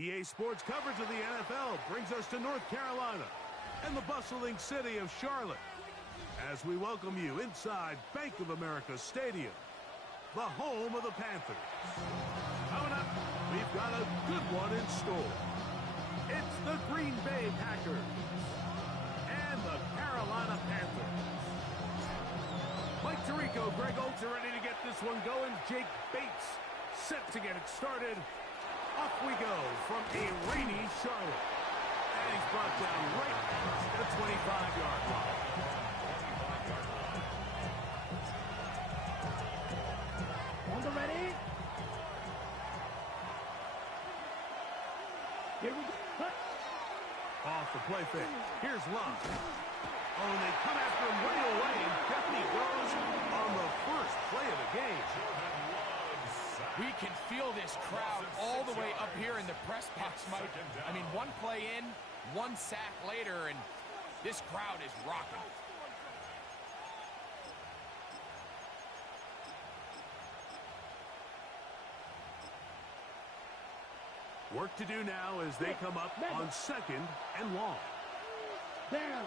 EA Sports coverage of the NFL brings us to North Carolina and the bustling city of Charlotte as we welcome you inside Bank of America Stadium, the home of the Panthers. Coming up, we've got a good one in store. It's the Green Bay Packers and the Carolina Panthers. Mike Tirico, Greg Olds are ready to get this one going. Jake Bates set to get it started. Off we go from a rainy Charlotte. And he's brought down right at the 25-yard line. On the ready. Here we go. Off the play fake. Here's Love. Oh, and they come after him right away. And down he goes on the first play of the game. We can feel this crowd all the way up here in the press box, Mike. I mean, one play in, one sack later, and this crowd is rocking. Work to do now as they come up on second and long. Down.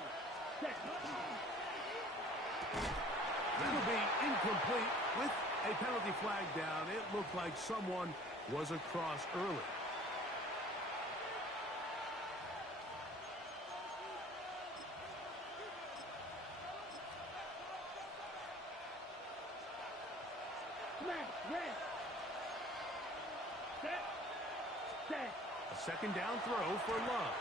That'll be incomplete with a penalty flag down. It looked like someone was across early. A second down throw for Love.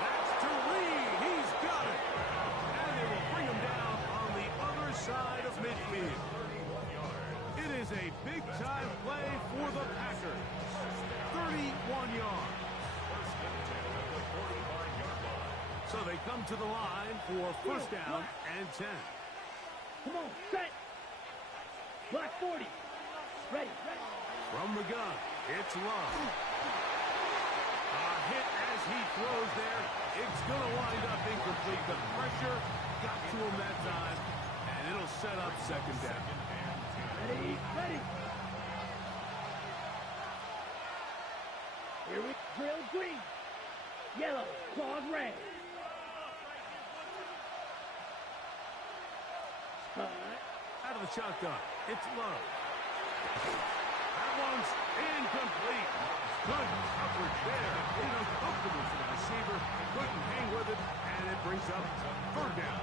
That's to Reed. He's got it. And they will bring him down on the other side of midfield. It is a big-time play for the Packers. 31 yards. So they come to the line for first down and 10. Come on, set. Black 40. Ready. From the gun, it's Love. A hit as he throws there. It's going to wind up incomplete. The pressure got to him that time, and it'll set up second down. Ready. Here we drill green. Yellow, claws red. Out of the shotgun, it's Love. That one's incomplete. Good coverage there. Uncomfortable for the receiver. Couldn't hang with it, and it brings up third down.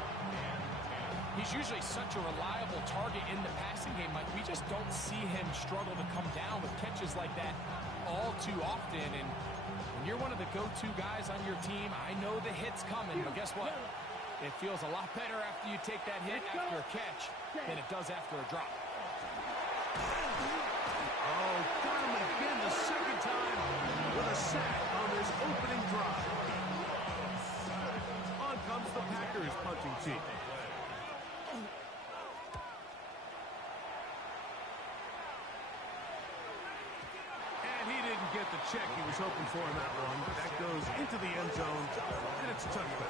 He's usually such a reliable target in the passing game, Mike. We just don't see him struggle to come down with catches like that all too often. And when you're one of the go-to guys on your team, I know the hit's coming, but guess what? It feels a lot better after you take that hit after a catch than it does after a drop. Oh, got him again the second time with a sack on this opening drive. On comes the Packers punting team. And he didn't get the check he was hoping for in that one. That goes into the end zone, and it's a touchdown.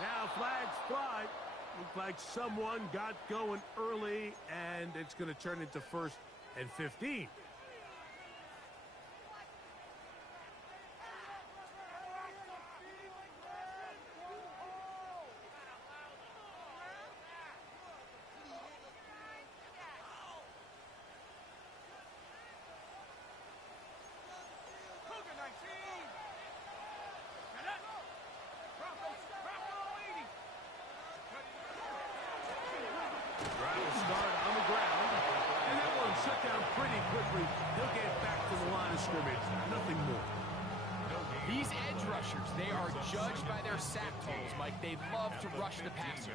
Now flags fly. Looked like someone got going early, and it's going to turn into first and 15. Drive will start on the ground, and that one shut down pretty quickly. He'll get back to the line of scrimmage. Nothing more. These edge rushers, they are judged by their sack totals, Mike. They love to rush the passer.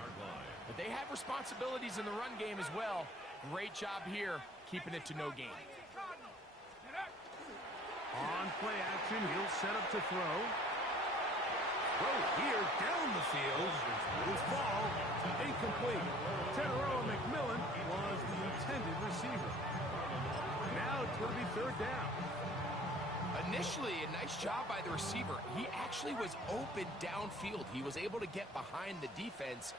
But they have responsibilities in the run game as well. Great job here, keeping it to no gain. On play action, he'll set up to throw. Throw here down the field. His ball incomplete. Teteroa McMillan was the intended receiver. Now it's going to be third down. Initially, a nice job by the receiver. He actually was open downfield. He was able to get behind the defense,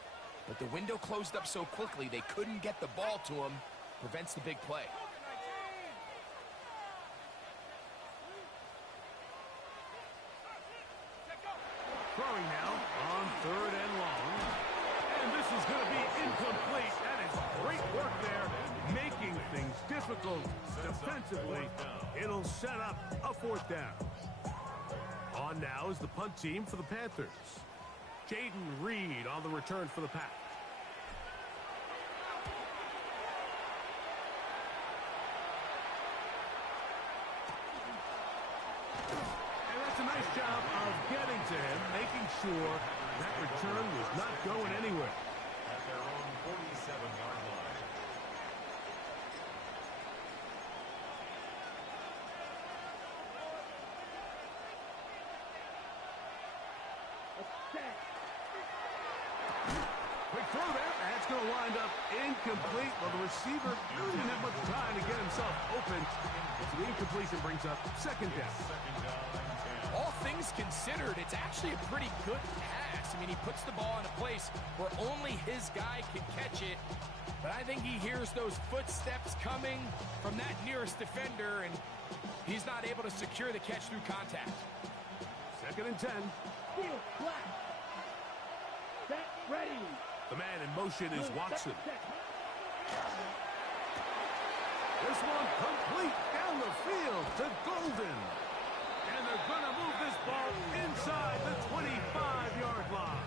but the window closed up so quickly they couldn't get the ball to him. Prevents the big play. Throwing now on third and long. And this is going to be incomplete. That is great work there, making things difficult defensively. It'll set up a fourth down. On now is the punt team for the Panthers. Jaden Reed on the return for the Pack. A nice job of getting to him, making sure that return was not going anywhere. At their own 47-yard line. Quick throw there. That's going to wind up incomplete. Well, the receiver didn't have much time to get himself open. So the incompletion brings up second down. All things considered, it's actually a pretty good pass. I mean, he puts the ball in a place where only his guy can catch it. But I think he hears those footsteps coming from that nearest defender, and he's not able to secure the catch through contact. Second and 10. Field flat. Set, ready. The man in motion is Watson. This one complete down the field to Golden. And they're going to move this ball inside the 25-yard line.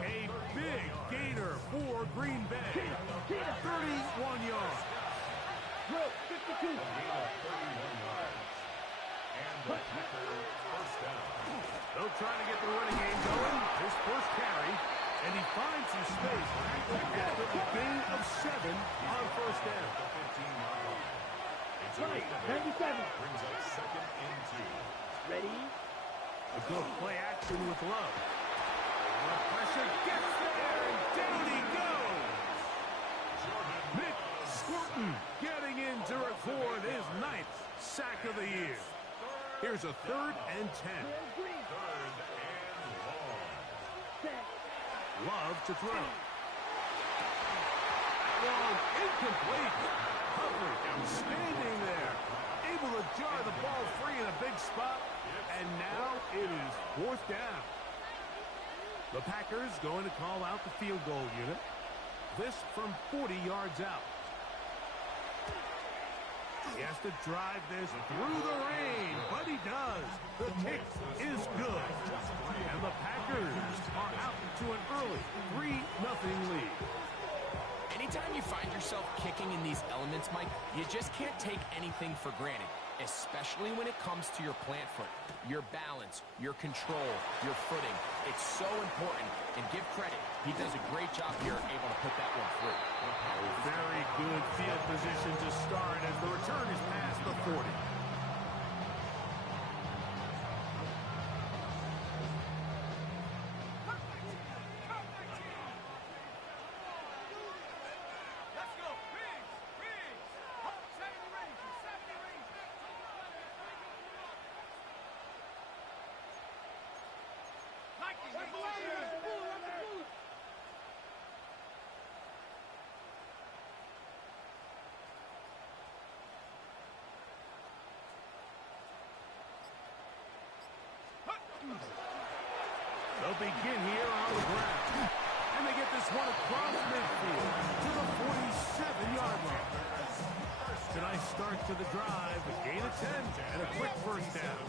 A big gainer for Green Bay. 31 yards. 52. And the Packers first down. They'll try to get the running game going. His first carry. And he finds some space after a gain of 7 on first down. The 15-yard line. Right, 97. Brings up second and 2. Ready. A good play action with Love. The pressure gets there, and down he goes. Nick Squirton getting in to record his 9th sack of the year. Here's a third and 10. Green. Third and long. Set. Love to throw. Long, incomplete. Hubbard standing there, able to jar the ball free in a big spot, and now it is fourth down. The Packers going to call out the field goal unit. This from 40 yards out. He has to drive this through the rain, but he does. The kick is good. And the Packers are out to an early 3-0 lead. Anytime you find yourself kicking in these elements, Mike, you just can't take anything for granted, especially when it comes to your plant foot, your balance, your control, your footing. It's so important, and give credit. He does a great job here, able to put that one through. Very good field position to start as the return is past the 40. They'll begin here on the ground. And they get this one across midfield to the 47-yard line. It's a nice start to the drive. A gain of 10 and a quick first down.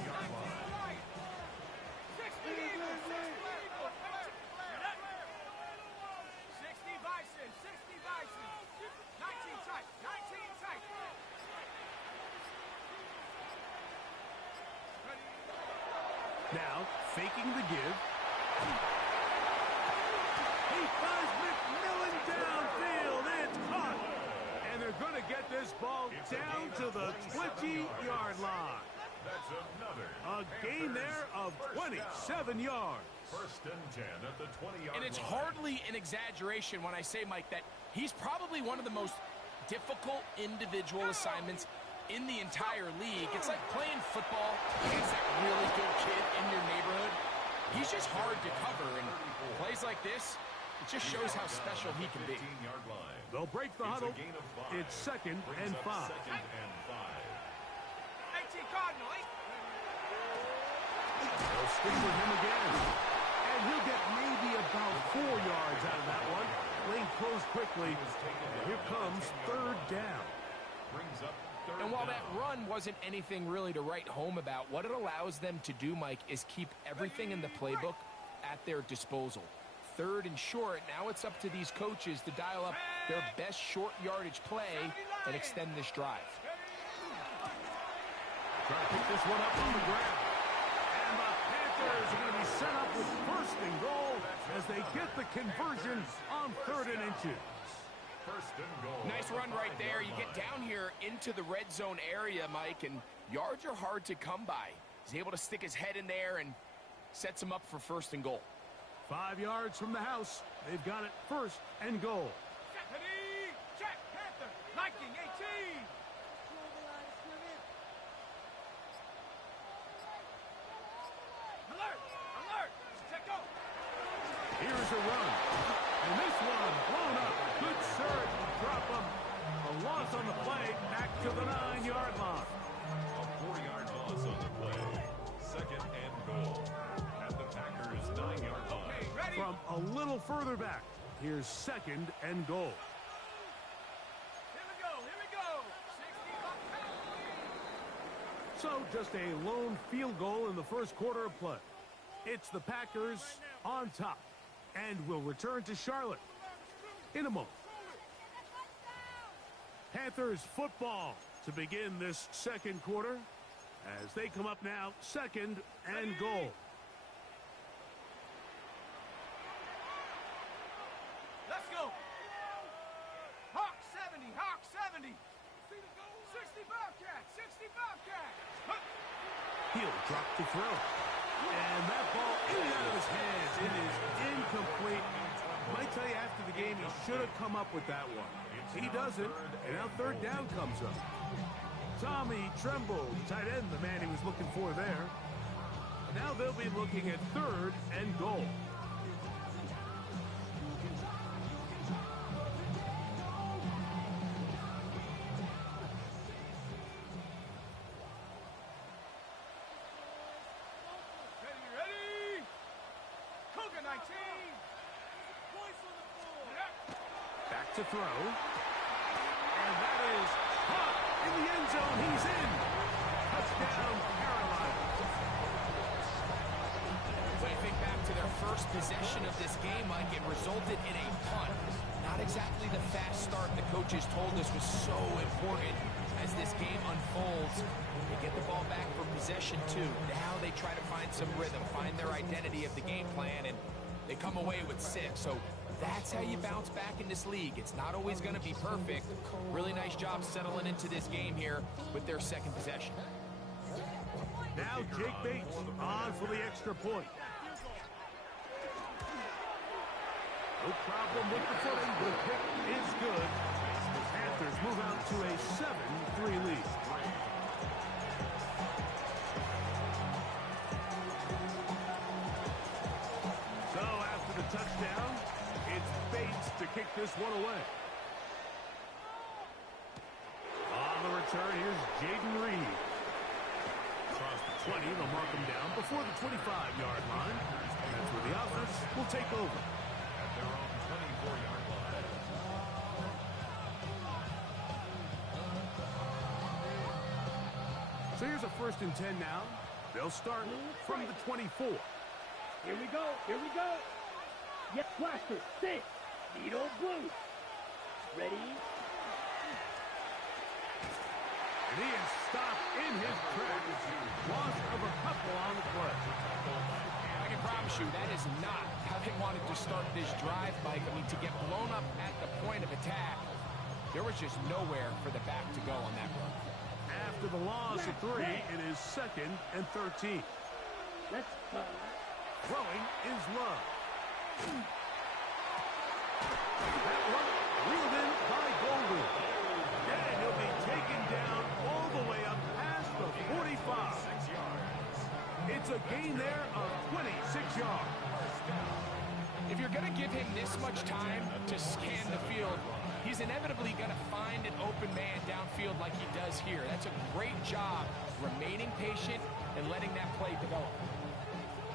Now, faking the give. He finds McMillan downfield. It's caught. And they're going to get this ball down to the 20-yard line. That's another. A gain there of 27 yards. First and 10 at the 20-yard line. And it's hardly an exaggeration when I say, Mike, that he's probably one of the most difficult individual assignments in the entire league. It's like playing football against that really good kid in your neighborhood. He's just hard to cover, and plays like this, it just shows how special he can be. They'll break the huddle. It's 2nd and 5. Second and 5. They'll stick with him again. And he'll get maybe about 4 yards out of that one. Lane closed quickly. Here comes 3rd down. Brings up 3rd And while down. that run wasn't anything really to write home about, what it allows them to do, Mike, is keep everything in the playbook at their disposal. 3rd and short, now it's up to these coaches to dial up their best short yardage play and extend this drive. Trying to pick this one up on the ground. And the Panthers are going to be set up with 1st and goal as they get the conversion on 3rd and inches. First and goal. Nice run right there. You get down here into the red zone area, Mike, and yards are hard to come by. He's able to stick his head in there and sets him up for 1st and goal. 5 yards from the house. They've got it 1st and goal. Check, Panther, liking 18. Alert, check go. Here's a run. And this one blown up. Good surge. Drop him. A loss on the play. Back to the 9-yard line. A 4-yard loss on the play. 2nd and goal. At the Packers' 9-yard line. Ready? From a little further back, here's 2nd and goal. Here we go. 60 So just a lone field goal in the 1st quarter of play. It's the Packers on top and will return to Charlotte in a moment. Panthers football to begin this 2nd quarter as they come up now 2nd and goal. Let's go. Hawk 70. 60 Bobcat. He'll drop to throw. And that ball in and out of his hands. It is incomplete. Might tell you after the game he should have come up with that one. He doesn't, and now 3rd down comes up. Tommy Tremble, tight end, the man he was looking for there. Now they'll be looking at 3rd and goal. Ready? Cougar 19. Back to throw. And that is caught in the end zone. He's in. Touchdown, Carolina. When I think back to their first possession of this game, Mike, it resulted in a punt. Not exactly the fast start the coaches told us was so important as this game unfolds. They get the ball back for possession 2. Now they try to find some rhythm, find their identity of the game plan, and they come away with 6. So that's how you bounce back in this league. It's not always going to be perfect. Really nice job settling into this game here with their 2nd possession. Now Jake Bates on for the extra point. No problem with the footing. The pick is good. The Panthers move out to a 7-3 lead. So after the touchdown, it's Bates to kick this one away. On the return, here's Jaden Reed. Across the 20, they'll mark him down before the 25-yard line. And that's where the offense will take over. At their own 24-yard line. So here's a 1st and 10 now. They'll start from the 24. Here we go. Yes, blaster. 6. Needle blue. Ready? And he is stopped in his tracks. Loss of a couple on the play. I can promise you that is not how they wanted to start this drive, Mike. I mean, to get blown up at the point of attack, there was just nowhere for the back to go on that run. After the loss of 3, it is 2nd and 13. Let's Throwing is Love. That one reeled in by Golden. And he'll be taken down all the way up past the 45. It's a gain there of 26 yards. If you're going to give him this much time to scan the field, he's inevitably going to find an open man downfield like he does here. That's a great job remaining patient and letting that play develop.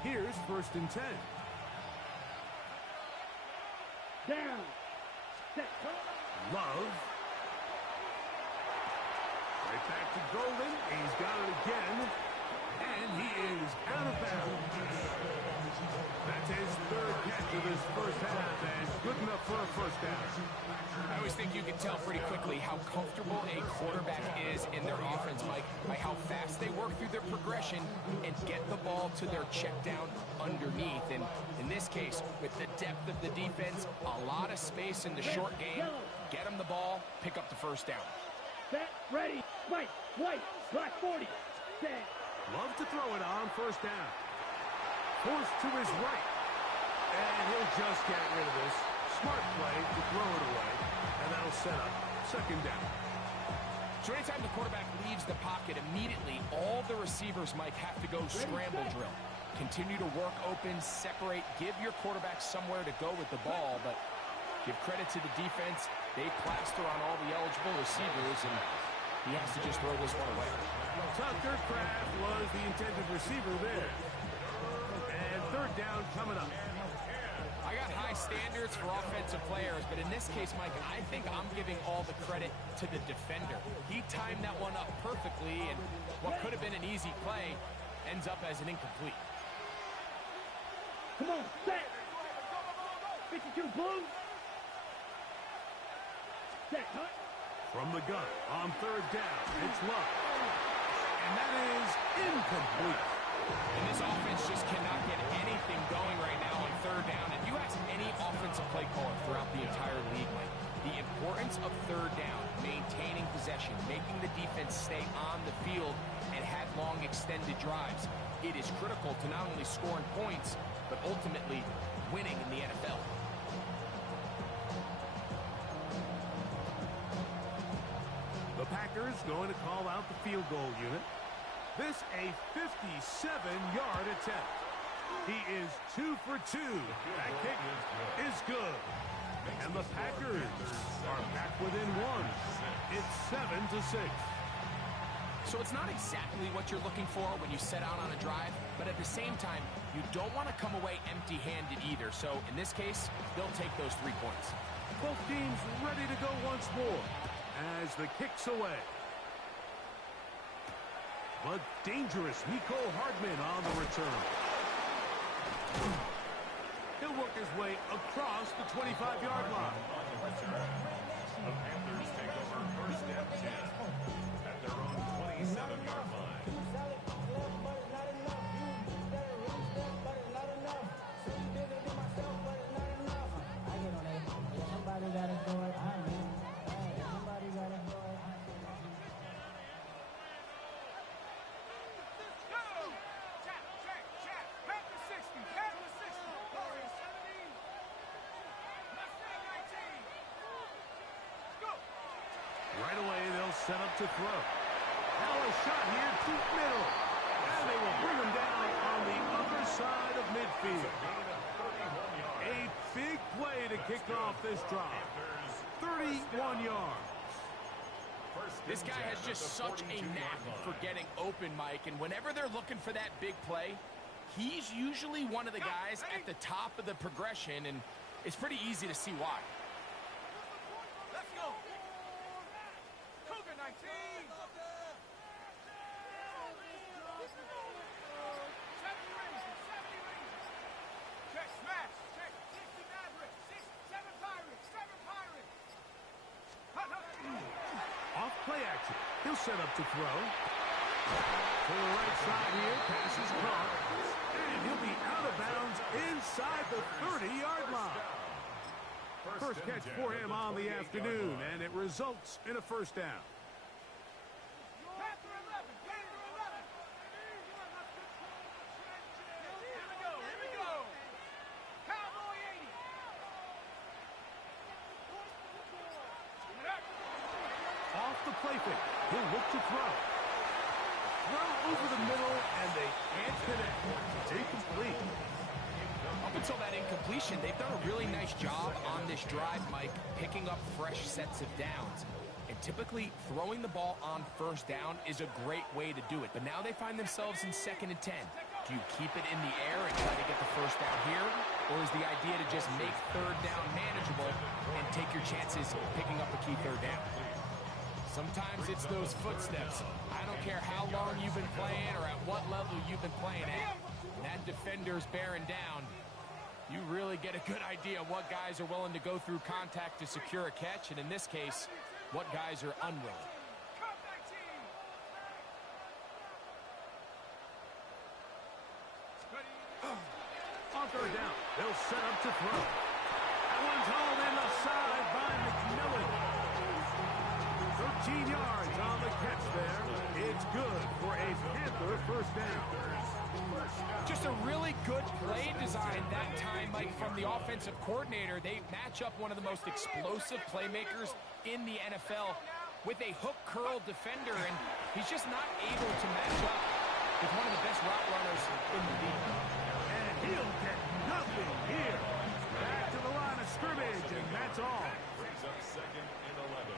Here's 1st and 10. down. Set. Love. Right back to Golden. He's got it again. And he is out of bounds. That's his 3rd catch of this first half, and good enough for a first down. I always think you can tell pretty quickly how comfortable a quarterback is in their offense, Mike, by how fast they work through their progression and get the ball to their check down underneath. And in this case, with the depth of the defense, a lot of space in the short game, get them the ball, pick up the first down. Set. Ready. Spike. White. Black 40. Set. Love to throw it on first down. Forced to his right. And he'll just get rid of this. Smart play to throw it away. And that'll set up 2nd down. So anytime the quarterback leaves the pocket, immediately all the receivers, Mike, have to go scramble drill. Continue to work open, separate, give your quarterback somewhere to go with the ball, but give credit to the defense. They plaster on all the eligible receivers, and he has to just throw this one away. Tucker Kraft was the intended receiver there. And 3rd down coming up. I got high standards for offensive players, but in this case, Mike, I think I'm giving all the credit to the defender. He timed that one up perfectly, and what could have been an easy play ends up as an incomplete. Come on. Set. 52 blue. Set. Cut. From the gun on 3rd down, it's Love. And that is incomplete. And this offense just cannot get anything going right now on 3rd down. If you ask any offensive play caller throughout the entire league, Mike, the importance of 3rd down, maintaining possession, making the defense stay on the field and have long extended drives, it is critical to not only scoring points, but ultimately winning in the NFL. The Packers going to call out the field goal unit. This a 57-yard attempt. He is 2 for 2. That kick is good. And the Packers are back within 1. It's 7-6. So it's not exactly what you're looking for when you set out on a drive, but at the same time, you don't want to come away empty-handed either. So in this case, they'll take those 3 points. Both teams ready to go once more as the kick's away. But dangerous Nico Hardman on the return. He'll work his way across the 25-yard line. The Panthers take over 1st and 10 at their own 27-yard line. Somebody gotta do it. Somebody gotta do it. Right away, they'll set up to throw. Now a shot here deep middle. And they will bring him down on the other side of midfield. A big play to kick off this drive. 31 yards. This guy has just such a knack for getting open, Mike, and whenever they're looking for that big play, he's usually one of the guys at the top of the progression, and it's pretty easy to see why. Let's go. Cougar 19. Check smash. Check 60 Mavericks. 7 Pirates. 7 Pirates. Off play action. He'll set up to throw. To the right side here, pass is caught. And he'll be out of bounds inside the 30-yard line. First catch for him on the afternoon, and it results in a first down. Panther 11, Panther 11. Here we go. Cowboy 80. Off the play fake, he'll look to throw. Throw over the middle, and they can't connect. It's incomplete. Up until that incompletion, they've done a really nice job on this drive, Mike, picking up fresh sets of downs. And typically, throwing the ball on first down is a great way to do it. But now they find themselves in 2nd and 10. Do you keep it in the air and try to get the first down here? Or is the idea to just make third down manageable and take your chances picking up a key third down? Sometimes it's those footsteps. I don't care how long you've been playing or at what level you've been playing at. When that defender's bearing down, you really get a good idea of what guys are willing to go through contact to secure a catch, and in this case, what guys are unwilling. On third down, they'll set up to throw. That one's hauled in the side by McMillan. 13 yards on the catch there. It's good for a Panther first down. Just a really good play design that time, Mike, from the offensive coordinator. They match up one of the most explosive playmakers in the NFL with a hook curl defender, and he's just not able to match up with one of the best route runners in the league. And he'll get nothing here. Back to the line of scrimmage, and that's all. Brings up 2nd and 11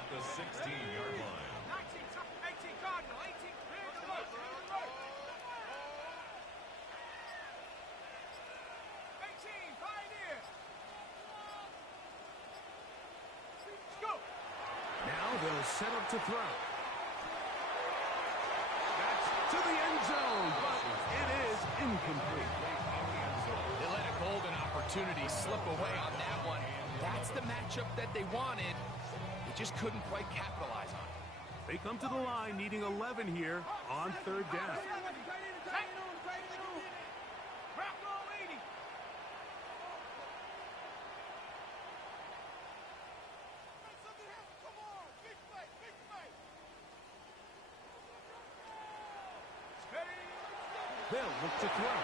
at the 16-yard line. 18 Cardinal, 18 Pioneer. Let's go. Now they'll set up to throw. That's to the end zone, but it is incomplete. They let a golden opportunity slip away on that one. That's the matchup that they wanted. They just couldn't quite capitalize on it. They come to the line needing 11 here on third down. Bravo 80. Come on, big play, big play. They'll look to throw.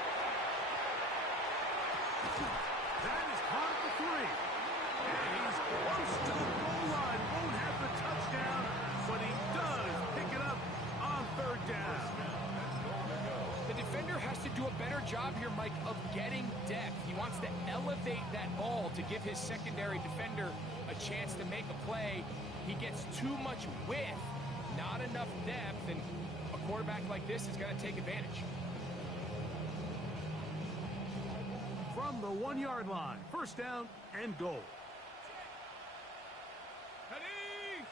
That is caught for 3. And he's close to the goal line. Won't have the touchdown, but he does pick it up on third down. The defender has to do a better job here, Mike, of getting depth. He wants to elevate that ball to give his secondary defender a chance to make a play. He gets too much width, not enough depth, and a quarterback like this is going to take advantage. From the 1-yard line, first down and goal. Ready.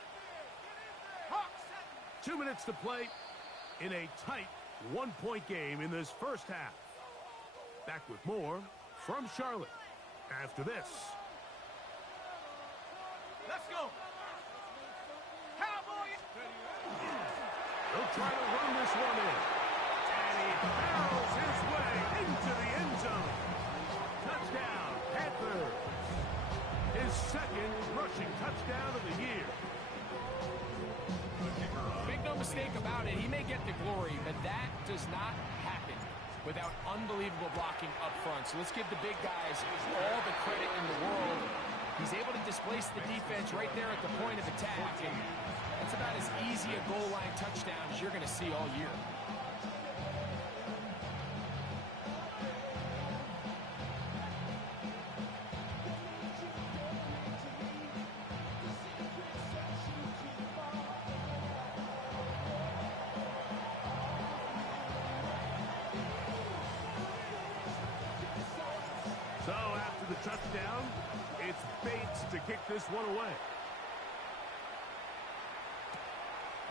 Hawks. 2 minutes to play in a tight 1-point game in this first half. Back with more from Charlotte after this. Let's go. Cowboy. They'll try to run this one in. And he barrels his way into the end zone. Touchdown, Panthers. His 2nd rushing touchdown of the year. Make no mistake about it, he may get the glory, but that does not happen without unbelievable blocking up front. So let's give the big guys all the credit in the world. He's able to displace the defense right there at the point of attack, and that's about as easy a goal line touchdown as you're going to see all year. So after the touchdown, it's Bates to kick this one away.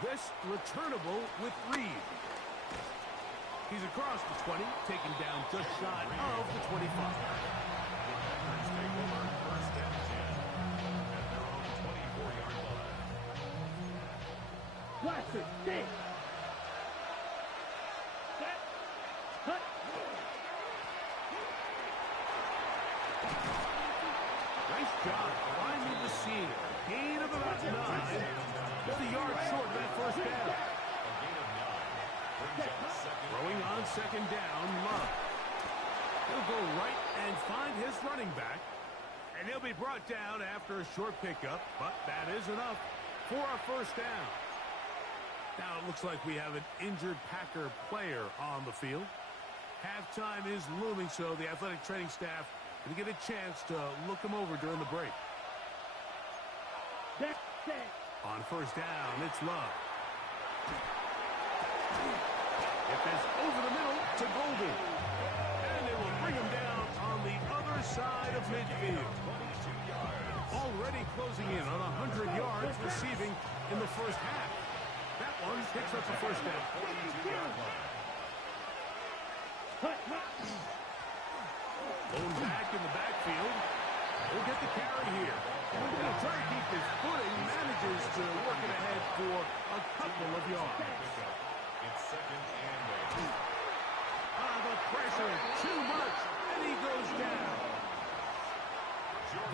This returnable with Reed. He's across the 20, taken down just shy of the 25. Take over 1st and 10 at their own 24-yard line. Watson, stick. second down, Love. He'll go right and find his running back. And he'll be brought down after a short pickup, but that is enough for a first down. Now it looks like we have an injured Packer player on the field. Halftime is looming, so the athletic training staff going to get a chance to look him over during the break. On first down, it's Love. If it's over the middle to Golden. And they will bring him down on the other side of midfield. Already closing in on 100 yards receiving in the first half. That one picks up the first down. Going back in the backfield. He'll get the carry here. He'll try to keep his footing. Manages to work it ahead for a couple of yards. It's second and 8. The pressure, too much, and he goes down.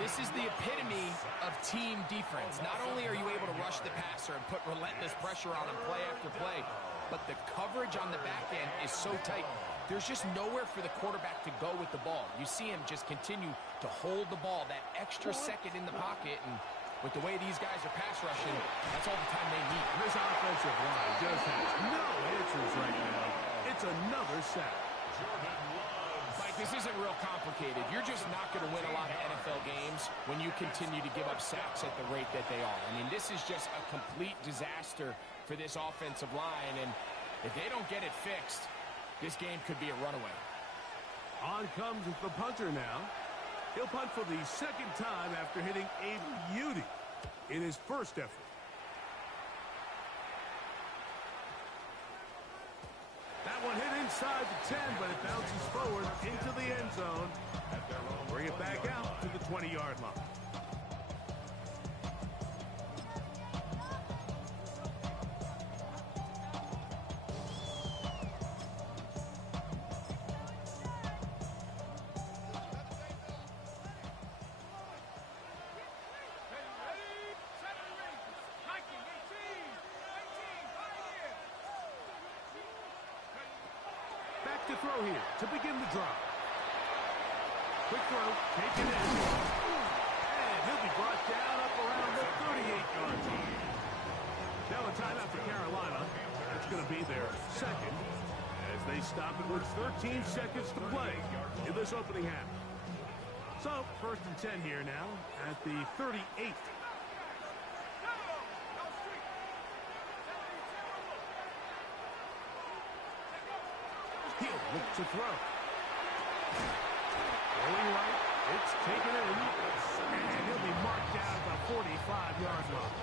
This is the epitome of team defense. Not only are you able to rush the passer and put relentless pressure on him play after play, but the coverage on the back end is so tight. There's just nowhere for the quarterback to go with the ball. You see him just continue to hold the ball that extra second in the pocket, and with the way these guys are pass rushing, that's all the time they need. This offensive line just has no answers right now. It's another sack. Mike, this isn't real complicated. You're just not going to win a lot of NFL games when you continue to give up sacks at the rate that they are. I mean, this is just a complete disaster for this offensive line, and if they don't get it fixed, this game could be a runaway. On comes the punter now. He'll punt for the second time after hitting a beauty in his first effort. That one hit inside the 10, but it bounces forward into the end zone. Bring it back out to the 20-yard line. To throw here to begin the drive. Quick throw, taken in. And he'll be brought down up around the 38-yard line. Now a timeout for Carolina. That's going to be their second as they stop it with 13 seconds to play in this opening half. So, first and 10 here now at the 38. He'll look to throw. Going right, it's taken in, and he'll be marked down at the 45-yard line.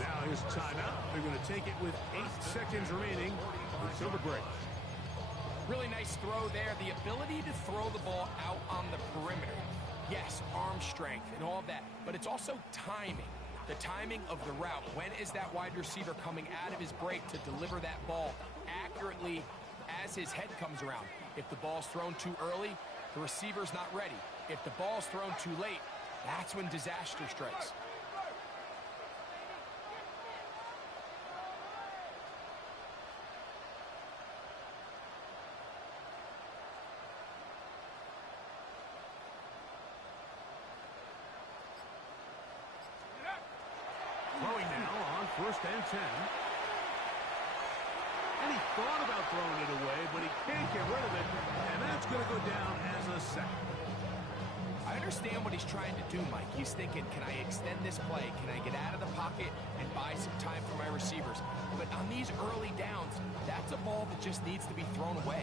Now here's a timeout. They're going to take it with 8 seconds remaining until the break. Really nice throw there. The ability to throw the ball out on the perimeter. Yes, arm strength and all that, but it's also timing. The timing of the route. When is that wide receiver coming out of his break to deliver that ball accurately as his head comes around? If the ball's thrown too early, the receiver's not ready. If the ball's thrown too late, that's when disaster strikes. Throwing now on first and 10. And he thought about throwing it away, but he can't get rid of it, and that's going to go down as a sack. I understand what he's trying to do, Mike. He's thinking, can I extend this play? Can I get out of the pocket and buy some time for my receivers? But on these early downs, that's a ball that just needs to be thrown away.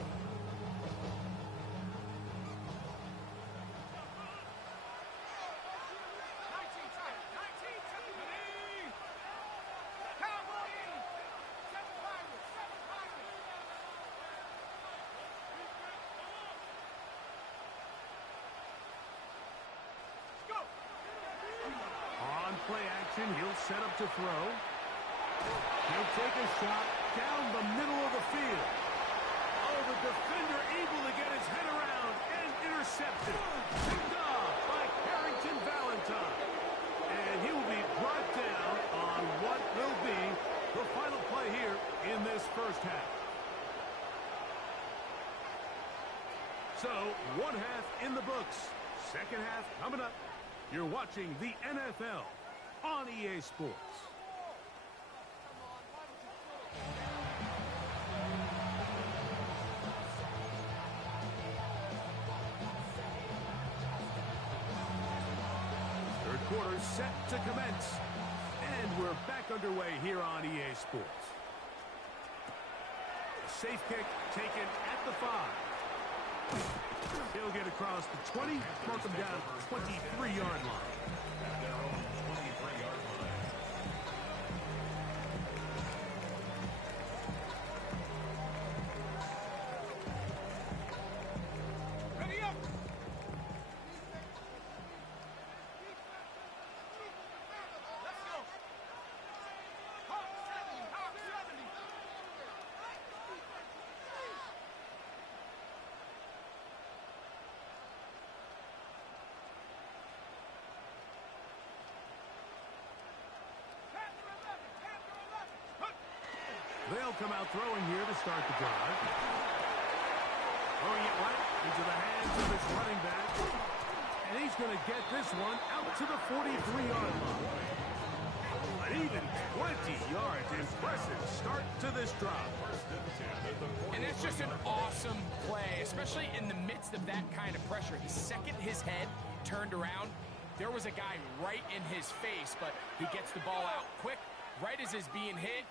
Play action, he'll set up to throw. He'll take a shot down the middle of the field. Oh, the defender able to get his head around and intercepted. Picked off by Carrington Valentine. And he will be brought down on what will be the final play here in this first half. So, one half in the books. Second half coming up. You're watching the NFL on EA Sports. Third quarter set to commence. And we're back underway here on EA Sports. A safe kick taken at the 5. He'll get across the 20, mark him down at the 23-yard line. At their own 23-yard line. Ready up! Let's go! Hawk 70! Hawk 70! Panther 11! Panther 11! Hunt! They'll come out throwing here to start the drive. Throwing it right into the hands of his running back. And he's going to get this one out to the 43-yard line. An even 20 yards. Impressive start to this drive. And that's just an awesome play, especially in the midst of that kind of pressure. The second his head turned around, there was a guy right in his face, but he gets the ball out quick, right as he's being hit,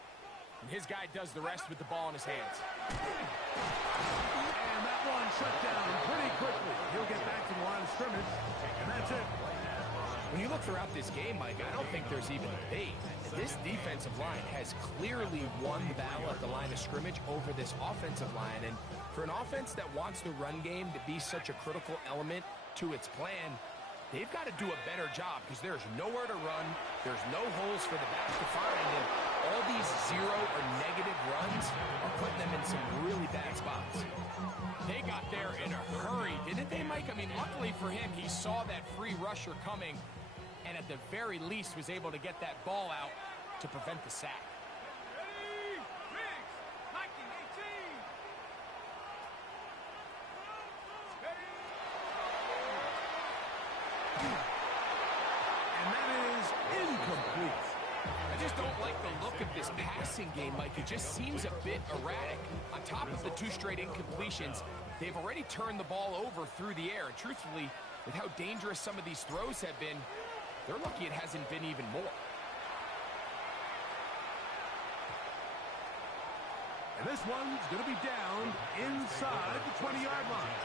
and his guy does the rest with the ball in his hands. And that one shut down pretty quickly. He'll get back to the line of scrimmage, and that's it. When you look throughout this game, Mike, I don't think there's even a debate. This defensive line has clearly won the battle at the line of scrimmage over this offensive line. And for an offense that wants the run game to be such a critical element to its plan, they've got to do a better job because there's nowhere to run, there's no holes for the backs to find, and all these zero or negative runs are putting them in some really bad spots. They got there in a hurry, didn't they, Mike? I mean, luckily for him, he saw that free rusher coming, and at the very least was able to get that ball out to prevent the sack. Ready! Riggs! 1918! Steady! And that is incomplete. I just don't like the look of this passing game, Mike. It just seems a bit erratic. On top of the 2 straight incompletions, they've already turned the ball over through the air. And truthfully, with how dangerous some of these throws have been, they're lucky it hasn't been even more. And this one's going to be down inside the 20-yard line.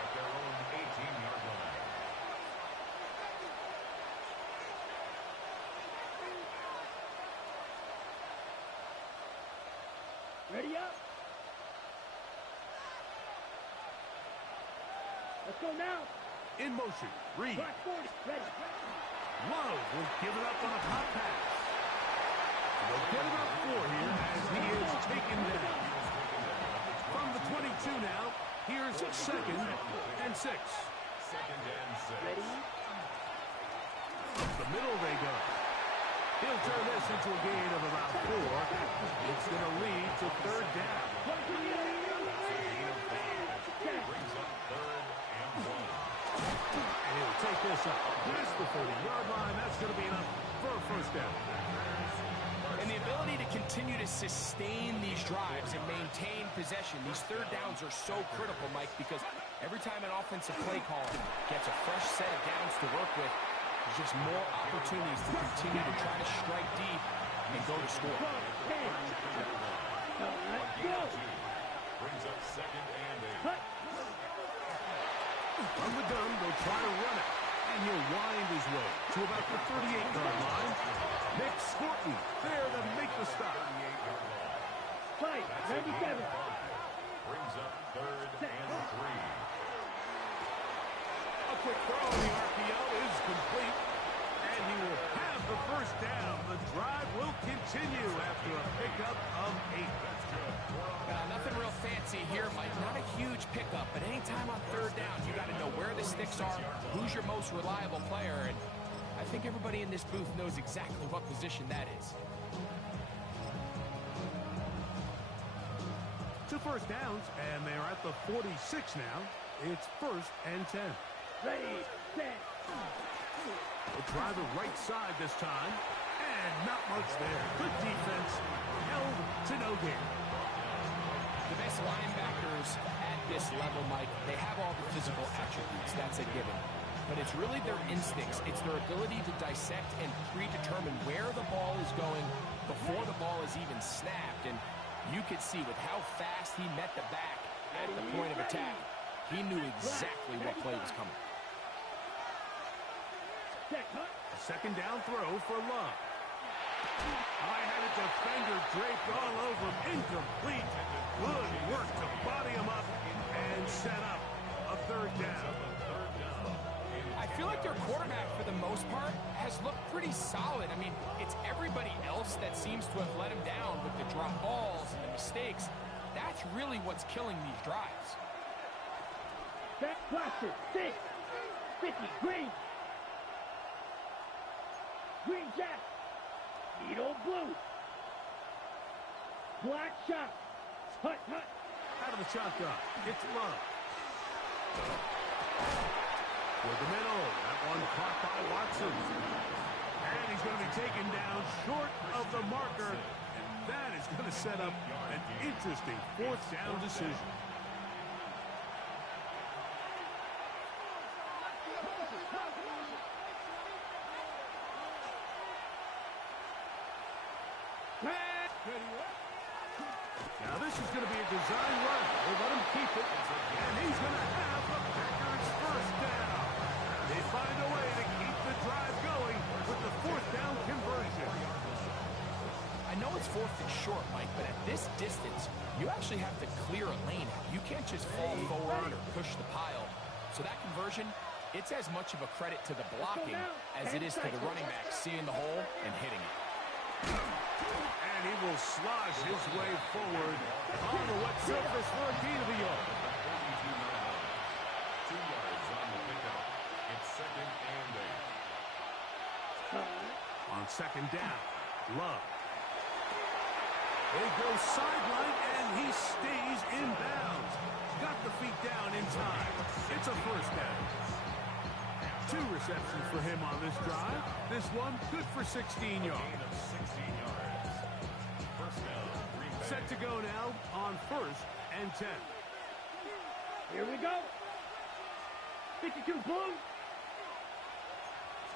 At their own 18-yard line. Ready up. Let's go now. In motion, Reed. Clock 40. Ready. Love will give it up on a pop pass. They'll get about 4 here as he is taken down. From the 22 now, here's 2nd and 6. 2nd and 6. Ready. Up the middle they go. He'll turn this into a gain of about 4. It's going to lead to 3rd down. Brings up 3rd and 1. And he'll take this up past the 30-yard line. That's going to be enough for a 1st down. And the ability to continue to sustain these drives and maintain possession, these 3rd downs are so critical, Mike, because every time an offensive play call gets a fresh set of downs to work with, there's just more opportunities to continue to try to strike deep and go to score. Let's go. Brings up 2nd and 8. From the gun, they'll try to run it. And he'll wind his way to about the 38-yard line. Nick Scorton there to make the stop. Fight. 97. Brings up 3rd and 3. A quick throw on the RPO is complete. And he will have the 1st down. The drive will continue after a pickup of 8. Nothing real fancy here, Mike. Not a huge pickup, but anytime on 3rd down, you got to know where the sticks are, who's your most reliable player, and I think everybody in this booth knows exactly what position that is. 2 first downs, and they're at the 46 now. It's 1st and 10. Ready, set. We'll try the right side this time. And not much there. Good defense. Held to no gain. The best linebackers at this level, Mike, they have all the physical attributes. That's a given. But it's really their instincts. It's their ability to dissect and predetermine where the ball is going before the ball is even snapped. And you could see with how fast he met the back at the point of attack, he knew exactly what play was coming. A 2nd down throw for Love. I had a defender draped all over him. Incomplete. Good work to body him up and set up a 3rd down. I feel like their quarterback, for the most part, has looked pretty solid. I mean, it's everybody else that seems to have let him down with the drop balls and the mistakes. That's really what's killing these drives. Back blaster, 6. 50, green. Green jack. Needle blue. Black shot. Hut, hut. Out of the shotgun. It's Love. With the middle. That one caught by Watson. And he's going to be taken down short of the marker. And that is going to set up an interesting 4th down decision. Now this is going to be a design run. We'll let him keep it. And he's going to have the Packers' 1st down. They find a way to keep the drive going with the 4th down conversion. I know it's 4th and short, Mike, but at this distance, you actually have to clear a lane out. You can't just fall forward or push the pile. So that conversion, it's as much of a credit to the blocking as it is to the running back seeing the hole and hitting it. And he will slosh his way forward on the wet surface for a gain of a yard. 2 yards on the pickup. It's 2nd and 8. On 2nd down, Love. They go sideline, and he stays in bounds. Got the feet down in time. It's a 1st down. 2 receptions for him on this drive. This one good for 16 yards. Gain of 16 yards. 1st down, Green Bay. Set to go now on 1st and 10. Here we go. 52 blue.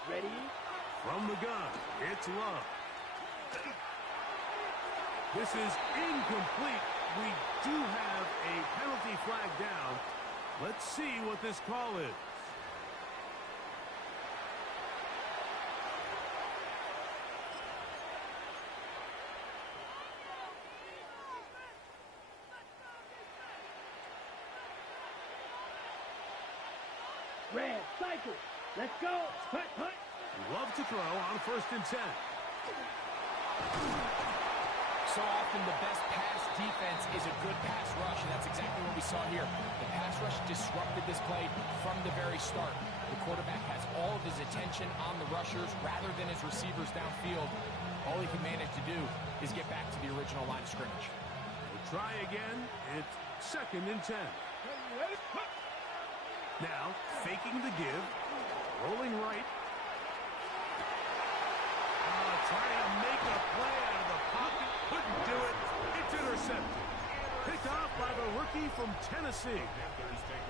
Ready. From the gun, it's Love. This is incomplete. We do have a penalty flag down. Let's see what this call is. Red, cycle. Let's go. Hut, hut. Love to throw on 1st and 10. So often the best pass defense is a good pass rush, and that's exactly what we saw here. The pass rush disrupted this play from the very start. The quarterback has all of his attention on the rushers rather than his receivers downfield. All he can manage to do is get back to the original line of scrimmage. We'll try again. It's 2nd and 10. Now, faking the give. Rolling right. Trying to make a play out of the pocket. Couldn't do it. It's intercepted. Picked off by the rookie from Tennessee.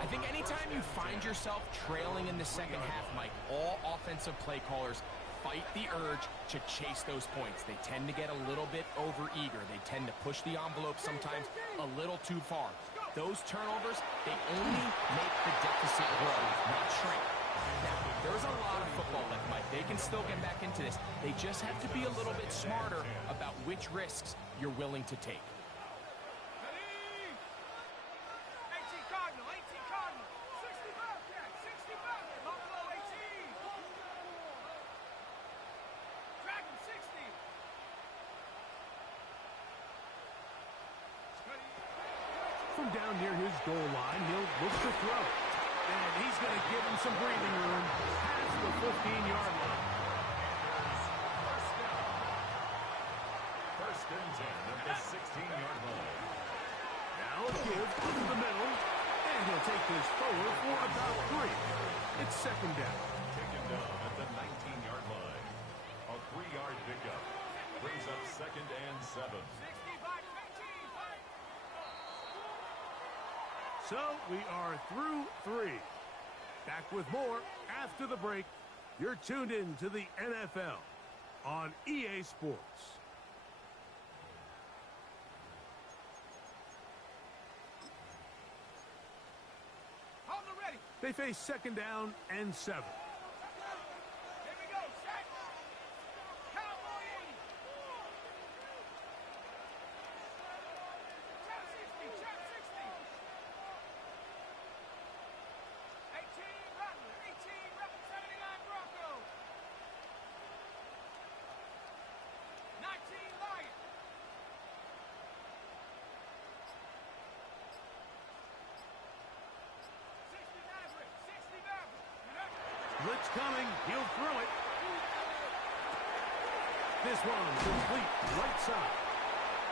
I think anytime you find yourself trailing in the 2nd half, Mike, all offensive play callers fight the urge to chase those points. They tend to get a little bit overeager. They tend to push the envelope sometimes a little too far. Those turnovers, they only make the deficit grow, not shrink. Now, there's a lot of football left, Mike. They can still get back into this. They just have to be a little bit smarter about which risks you're willing to take. 18 Cardinal, 18 Cardinal. 65, Jack, 65. Buffalo 18. Dragon 60. From down near his goal line, he'll look to throw. And he's going to give him some breathing room past the 15-yard line. First and 10 at the 16-yard line. Now a give up the middle, and he'll take this forward for about 3. It's second down. Taken down at the 19-yard line. A 3-yard pickup. Brings up second and 7. 65-15. So we are through 3. Back with more after the break. You're tuned in to the NFL on EA Sports. Hold the ready. They face second down and 7. Here we go. Set. Cowboy 80. Chop 60. Chop 60. 18 Rattler. 18 Rebel 79 Bronco. 19 Lion. 60 Maverick. 60 Maverick. Blitz coming. He'll throw it. This one complete right side.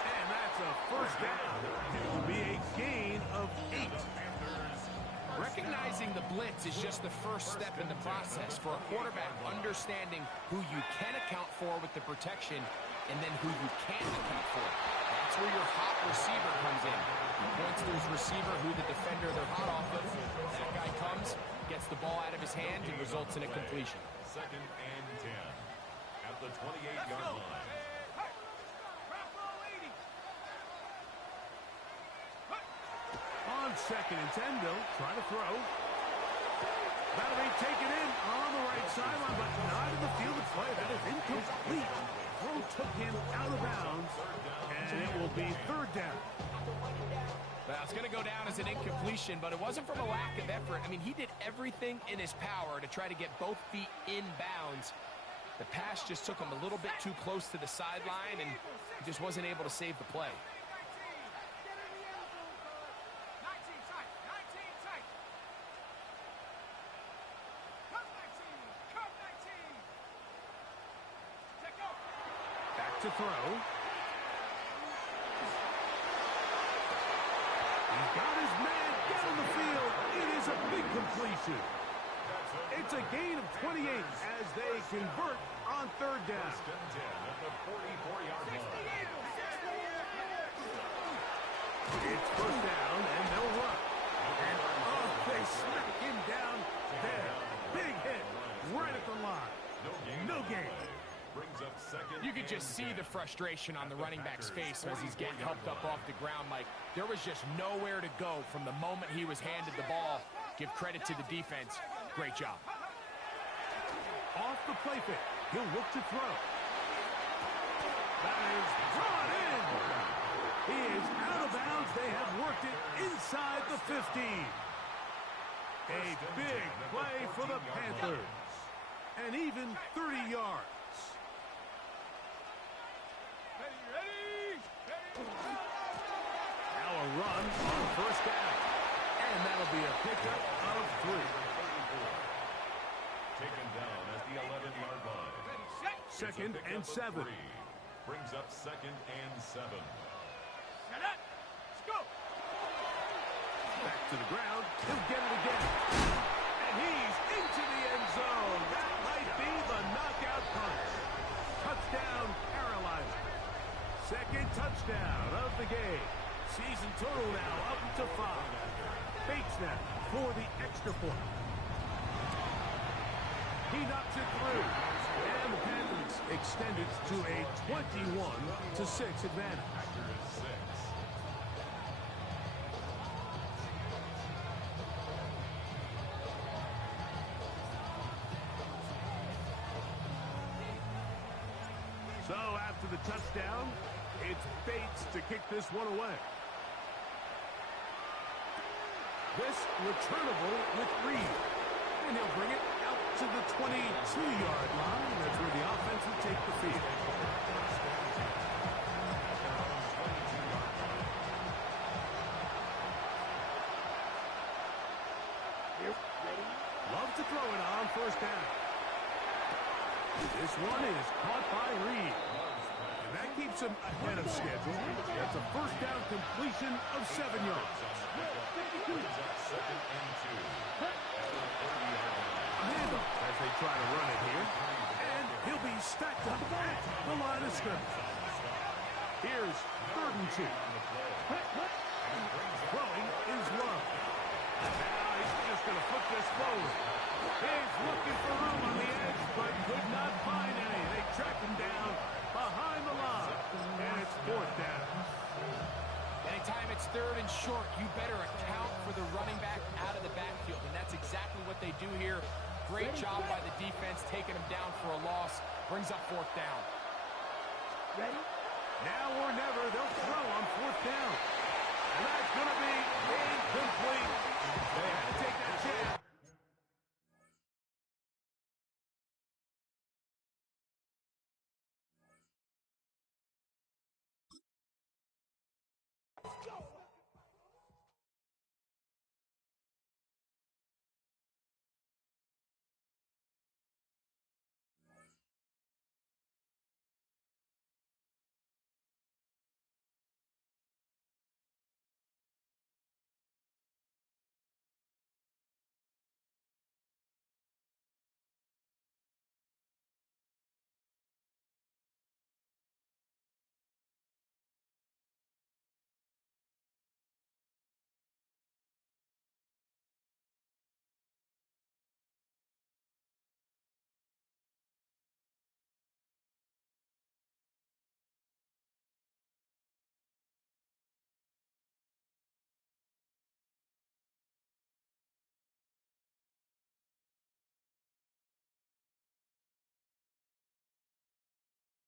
And that's a first down. It will be a gain of 8. Recognizing the blitz is just the first step in the process for a quarterback, understanding who you can account for with the protection and then who you can't account for. That's where your hot receiver comes in. He points to his receiver who the defender they're hot off of. That guy comes, gets the ball out of his hand, and results in a completion. Second and 10. At the 28-yard line. Bronco 80. On second and 10, they'll try to throw. That'll be taken in on the right sideline, but not in the field of play. That is incomplete. Throw took him out of bounds, and it will be third down. Well, it's going to go down as an incompletion, but it wasn't from a lack of effort. I mean, he did everything in his power to try to get both feet in bounds. The pass just took him a little bit too close to the sideline, and he just wasn't able to save the play. 19 tight. 19 tight. Come 19. Come 19. Take off. Back to throw. He's got his man down the field. It is a big completion. It's a gain of 28 as they convert on third down. First and 10 at the 44-yard line. It's first down, and they'll run. And, oh, they smack him down there. Big hit right at the line. No gain. Brings up second. You could just see the frustration on the running back's face as he's getting helped up off the ground, Mike. There was just nowhere to go from the moment he was handed the ball. Give credit to the defense. Great job. Off the play fake. He'll look to throw. That is drawn in. He is out of bounds. They have worked it inside the 15. A big play for the Panthers. And even 30 yards. Ready. Now a run on first down. And that'll be a pickup of 3. Taken down at the 11-yard line. Ready. Set. Second and 7. Brings up second and 7. Set up. Let's go. Back to the ground. He'll get it again. And he's into the end zone. That might be the knockout punch. Touchdown, Carolina. Second touchdown of the game. Season total now up to 5. Bates now for the extra point. He knocks it through. And the Panthers extend it to a 21-6 advantage. Packers 6. So after the touchdown, it's Bates to kick this one away. This returnable with Reed. And he'll bring it out to the 22-yard line. That's where the offense will take the field. Love to throw it on first down. This one is caught by Reed. And that keeps him ahead of schedule. That's a first down completion of 7 yards. Second and 2. A handoff as they try to run it here. And he'll be stacked up at the line of scrimmage. Here's 3rd and 2. Throwing is Love. Now he's just going to put this forward. He's looking for room on the edge, but could not find any. They track him down behind the line. And it's 4th down. Anytime it's 3rd and short, you better account for the running back out of the backfield, and that's exactly what they do here. Great job by the defense, taking him down for a loss. Brings up 4th down. Ready? Now or never, they'll throw